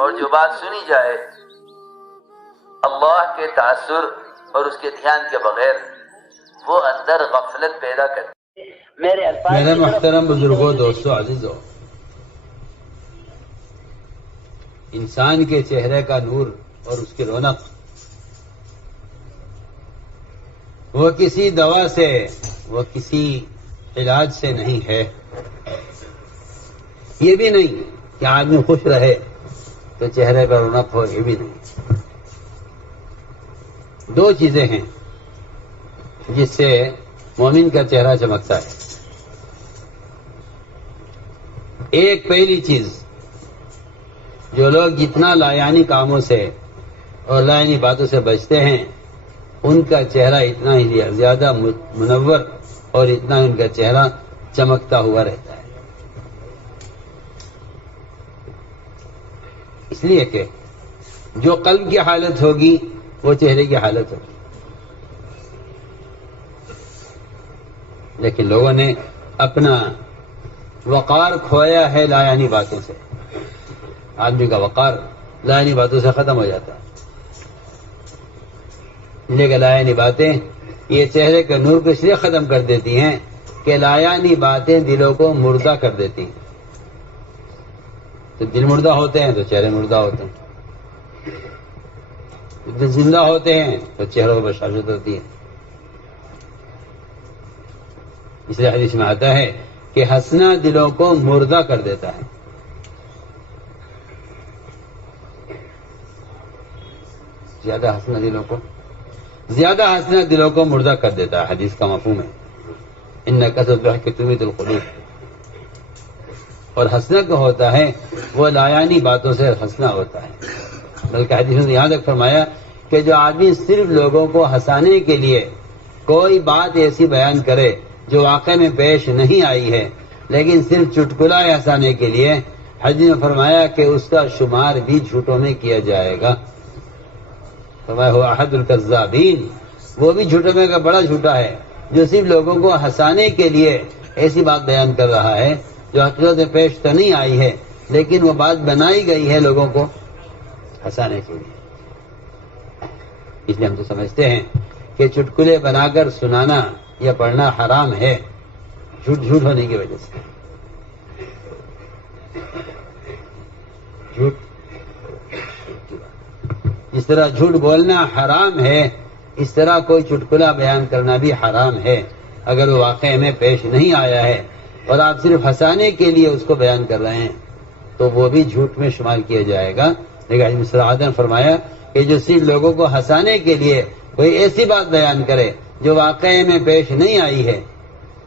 اور جو بات سنی جائے اللہ کے تاثر اور اس کے دھیان کے بغیر وہ اندر غفلت پیدا کرتی ہے۔ میرے محترم بزرگوں، دوستوں، عزیزوں، انسان کے چہرے کا نور اور اس کی رونق وہ کسی دوا سے، وہ کسی علاج سے نہیں ہے۔ یہ بھی نہیں کہ آدمی خوش رہے تو چہرے پر رونق ہو، یہ بھی نہیں۔ دو چیزیں ہیں جس سے مومن کا چہرہ چمکتا ہے۔ ایک پہلی چیز، جو لوگ جتنا لایانی کاموں سے اور لایانی باتوں سے بچتے ہیں ان کا چہرہ اتنا ہی زیادہ منور اور اتنا ان کا چہرہ چمکتا ہوا رہتا ہے۔ اس لیے کہ جو قلب کی حالت ہوگی وہ چہرے کی حالت ہوگی۔ لیکن لوگوں نے اپنا وقار کھویا ہے لایانی باتوں سے۔ آدمی کا وقار لایانی باتوں سے ختم ہو جاتا ہے۔ لیکن لایانی باتیں یہ چہرے کے نور کو اس لیے ختم کر دیتی ہیں کہ لایانی باتیں دلوں کو مردہ کر دیتی ہیں۔ تو دل مردہ ہوتے ہیں تو چہرے مردہ ہوتے ہیں، جب زندہ ہوتے ہیں تو چہروں پر بشاشت ہوتی ہے۔ اس لیے حدیث میں آتا ہے کہ ہنسنا دلوں کو مردہ کر دیتا ہے۔ زیادہ ہنسنا دلوں کو مردہ کر دیتا ہے، حدیث کا مفہوم ہے۔ ان کثرۃ الضحک تمیت القلوب۔ اور ہنسنا جو ہوتا ہے وہ لایانی باتوں سے ہنسنا ہوتا ہے۔ بلکہ حدیث نے یہاں تک فرمایا کہ جو آدمی صرف لوگوں کو ہنسانے کے لیے کوئی بات ایسی بیان کرے جو واقع میں پیش نہیں آئی ہے لیکن صرف چٹکلا ہنسانے کے لیے، حدیث نے فرمایا کہ اس کا شمار بھی جھوٹوں میں کیا جائے گا۔ فرمایا ہوا احد الکذابین، وہ بھی جھوٹوں میں کا بڑا جھوٹا ہے جو صرف لوگوں کو ہنسانے کے لیے ایسی بات بیان کر رہا ہے جو حقیقت میں پیش تو نہیں آئی ہے لیکن وہ بات بنائی گئی ہے لوگوں کو ہنسانے کے لیے۔ اس لیے ہم تو سمجھتے ہیں کہ چٹکلے بنا کر سنانا یا پڑھنا حرام ہے، جھوٹ ہونے کی وجہ سے۔ جس طرح جھوٹ بولنا حرام ہے اس طرح کوئی چٹکلا بیان کرنا بھی حرام ہے اگر وہ واقعے میں پیش نہیں آیا ہے اور آپ صرف ہنسانے کے لیے اس کو بیان کر رہے ہیں تو وہ بھی جھوٹ میں شمار کیا جائے گا۔ لیکن حضرت صراحت نے فرمایا کہ جو صرف لوگوں کو ہنسانے کے لیے کوئی ایسی بات بیان کرے جو واقعے میں پیش نہیں آئی ہے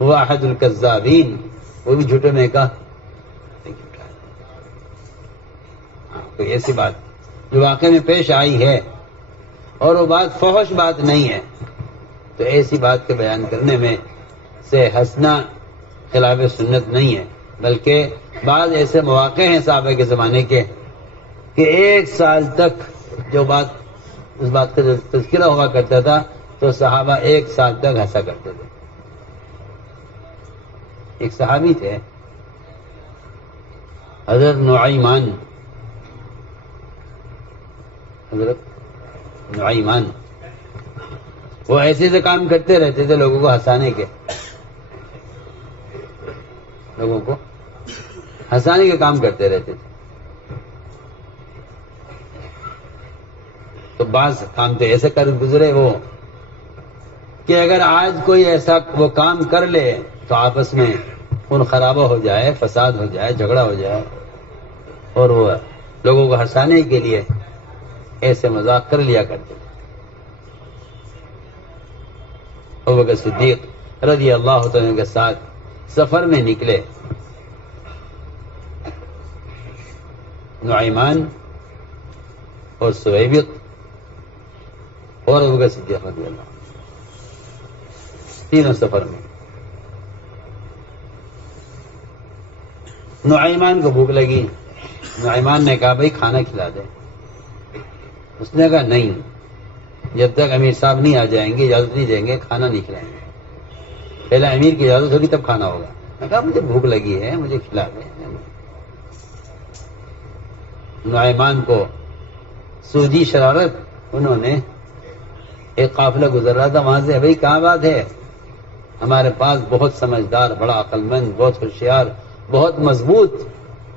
وہ احد الکذابین، وہ بھی جھوٹے میں کا کوئی ایسی بات جو واقعے میں پیش آئی ہے اور وہ بات فحش بات نہیں ہے تو ایسی بات کے بیان کرنے میں سے ہنسنا خلاف سنت نہیں ہے۔ بلکہ بعض ایسے مواقع ہیں صحابہ کے زمانے کے کہ 1 سال تک جو بات اس بات کا تذکرہ ہوا کرتا تھا تو صحابہ 1 سال تک ہنسا کرتے تھے۔ ایک صحابی تھے حضرت نعیمان، وہ ایسے سے کام کرتے رہتے تھے لوگوں کو ہنسانے کے کام کرتے رہتے تھے۔ تو بعض کام تو ایسے کر گزرے وہ کہ اگر آج کوئی ایسا وہ کام کر لے تو آپس میں خون خرابہ ہو جائے، فساد ہو جائے، جھگڑا ہو جائے، اور وہ لوگوں کو ہنسانے کے لیے ایسے مذاق کر لیا کرتے تھے۔ ابوبکر صدیق رضی اللہ تعالیٰ کے ساتھ سفر میں نکلے، نعیمان اور سویبق اور ابوبکر صدیق رضی اللہ، تینوں سفر میں۔ نعیمان کو بھوک لگی، نعیمان نے کہا بھائی کھانا کھلا دے۔ اس نے کہا نہیں، جب تک امیر صاحب نہیں آ جائیں گے اجازت نہیں دیں گے، کھانا نہیں کھلائیں گے، پہلے امیر کی اجازت ہوگی تب کھانا ہوگا۔ میں کہا مجھے بھوک لگی ہے، مجھے کھلا دیں۔ نعیمان کو سوجی شرارت، انہوں نے ایک قافلہ گزر رہا تھا وہاں سے، بھائی کہاں بات ہے، ہمارے پاس بہت سمجھدار، بڑا عقل مند، بہت ہوشیار، بہت مضبوط،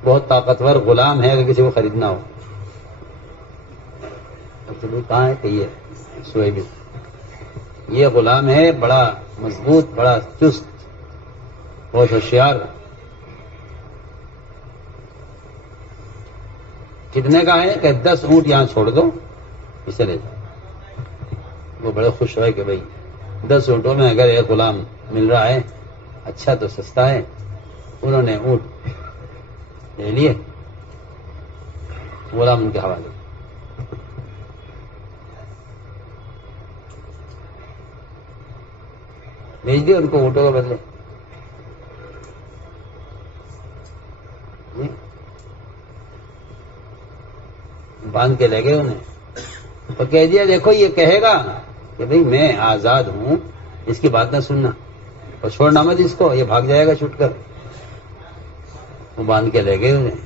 بہت طاقتور غلام ہے، اگر کسی کو خریدنا ہو۔ تو کہاں ہے کہ یہ سہیب، یہ غلام ہے بڑا مضبوط، بڑا چست، بہت ہوشیار۔ کتنے کا ہے کہ 10 اونٹ یہاں چھوڑ دو، اسے لے جاؤ۔ وہ بڑے خوش ہوئے کہ بھائی 10 اونٹوں میں اگر ایک غلام مل رہا ہے اچھا تو سستا ہے۔ انہوں نے اونٹ لے لیے، غلام ان کے حوالے۔ بھیج دیے ان کو اونٹوں کے بدلے۔ باندھ کے لے گئے انہیں اور کہہ دیا دیکھو یہ کہے گا کہ بھئی میں آزاد ہوں، اس کی بات نہ سننا اور چھوڑنا مت اس کو، یہ بھاگ جائے گا چھوٹ کر۔ وہ باندھ کے لے گئے انہیں۔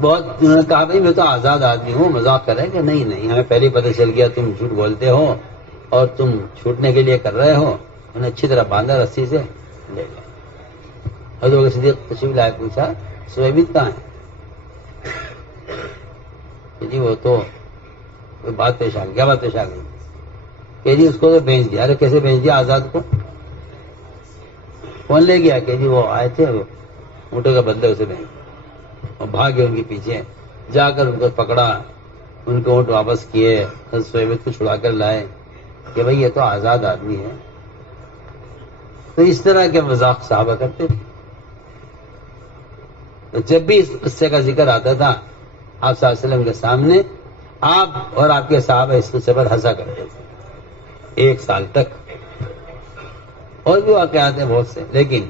بہت انہوں نے کہا بھائی میں تو آزاد آدمی ہوں، مذاق کر رہے کہ نہیں نہیں، ہمیں پہلے ہی پتہ چل گیا تم جھوٹ بولتے ہو اور تم چھوٹنے کے لیے کر رہے ہو۔ انہیں اچھی طرح باندھا رسی سے، لے گئے۔ حضرت صدیق تشریف لائے، پوچھا سہیب کہاں ہے؟ کہ جی وہ تو کوئی بات پیش آ گئی۔ کیا بات پیش آ گئی؟ کہ جی اس کو تو بھیج دیا۔ ارے کیسے بھیج دیا آزاد کو؟ کون لے گیا؟ کہ جی وہ آئے تھے، اونٹوں کے بدلے اسے بھیج دیا۔ اور بھاگے ان کے پیچھے، جا کر ان کو پکڑا، ان کے اونٹ واپس کیے، حضرت سہیب کو چھڑا کر لائے کہ بھئی یہ تو آزاد آدمی ہے۔ تو اس طرح کے مذاق صحابہ کرتے تھے۔ تو جب بھی اس قصے کا ذکر آتا تھا آپ صلی اللہ علیہ وسلم کے سامنے، آپ اور آپ کے صحابہ اس قصے پر ہنسا کرتے تھے 1 سال تک۔ اور بھی واقعات ہیں بہت سے، لیکن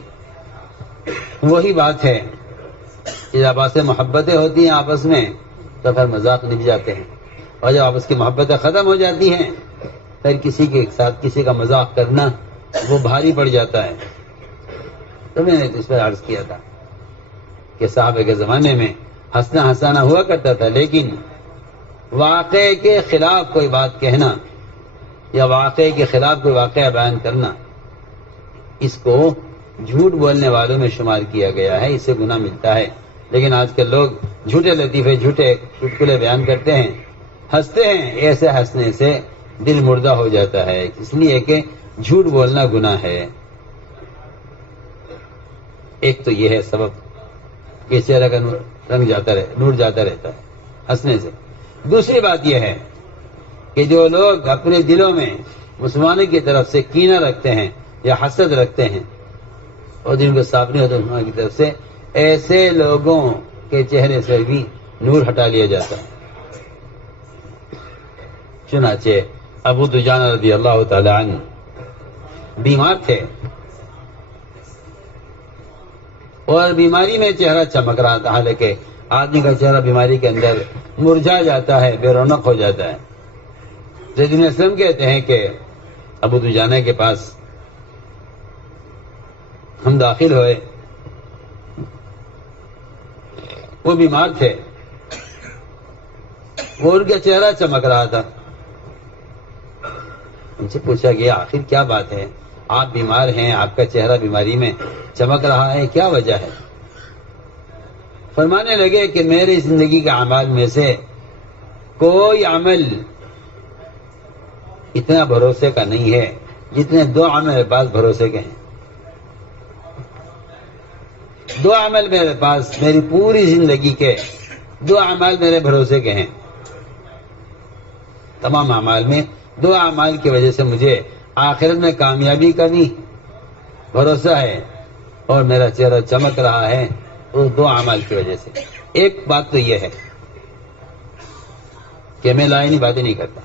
وہی بات ہے کہ جب آپس میں محبتیں ہوتی ہیں آپس میں تو پھر مذاق نبھ جاتے ہیں، اور جب آپس کی محبتیں ختم ہو جاتی ہیں پھر کسی کے ساتھ کسی کا مذاق کرنا وہ بھاری پڑ جاتا ہے۔ تو میں نے اس پر عرض کیا تھا کہ صحابہ کے زمانے میں ہنسنا ہنسانا ہوا کرتا تھا، لیکن واقعے کے خلاف کوئی بات کہنا یا واقعے کے خلاف کوئی واقعہ بیان کرنا، اس کو جھوٹ بولنے والوں میں شمار کیا گیا ہے، اس سے گناہ ملتا ہے۔ لیکن آج کل لوگ جھوٹے لطیفے، جھوٹے چٹکلے بیان کرتے ہیں، ہنستے ہیں، ایسے ہنسنے سے دل مردہ ہو جاتا ہے، اس لیے کہ جھوٹ بولنا گناہ ہے۔ ایک تو یہ ہے سبب کہ چہرہ کا نور جاتا رہتا ہے ہنسنے سے۔ دوسری بات یہ ہے کہ جو لوگ اپنے دلوں میں مسلمانوں کی طرف سے کینہ رکھتے ہیں یا حسد رکھتے ہیں اور جن کو صاف نہیں ہوتا مسلمانوں کی طرف سے، ایسے لوگوں کے چہرے سے بھی نور ہٹا لیا جاتا ہے۔ چنانچہ ابو دجانہ رضی اللہ تعالی عنہ بیمار تھے اور بیماری میں چہرہ چمک رہا تھا، حالانکہ آدمی کا چہرہ بیماری کے اندر مرجھا جاتا ہے، بے رونق ہو جاتا ہے۔ زید بن اسلم کہتے ہیں کہ ابو دجانہ کے پاس ہم داخل ہوئے، وہ بیمار تھے، وہ ان کا چہرہ چمک رہا تھا۔ ان سے پوچھا گیا آخر کیا بات ہے، آپ بیمار ہیں، آپ کا چہرہ بیماری میں چمک رہا ہے، کیا وجہ ہے؟ فرمانے لگے کہ میری زندگی کے اعمال میں سے کوئی عمل اتنا بھروسے کا نہیں ہے جتنے 2 عمل میرے پاس بھروسے کے ہیں۔ 2 عمل میرے پاس، میری پوری زندگی کے 2 اعمال میرے بھروسے کے ہیں۔ تمام اعمال میں 2 اعمال کی وجہ سے مجھے آخرت میں کامیابی کا بھی بھروسہ ہے اور میرا چہرہ چمک رہا ہے اس 2 اعمال کی وجہ سے۔ ایک بات تو یہ ہے کہ میں لائنی باتیں نہیں کرتا،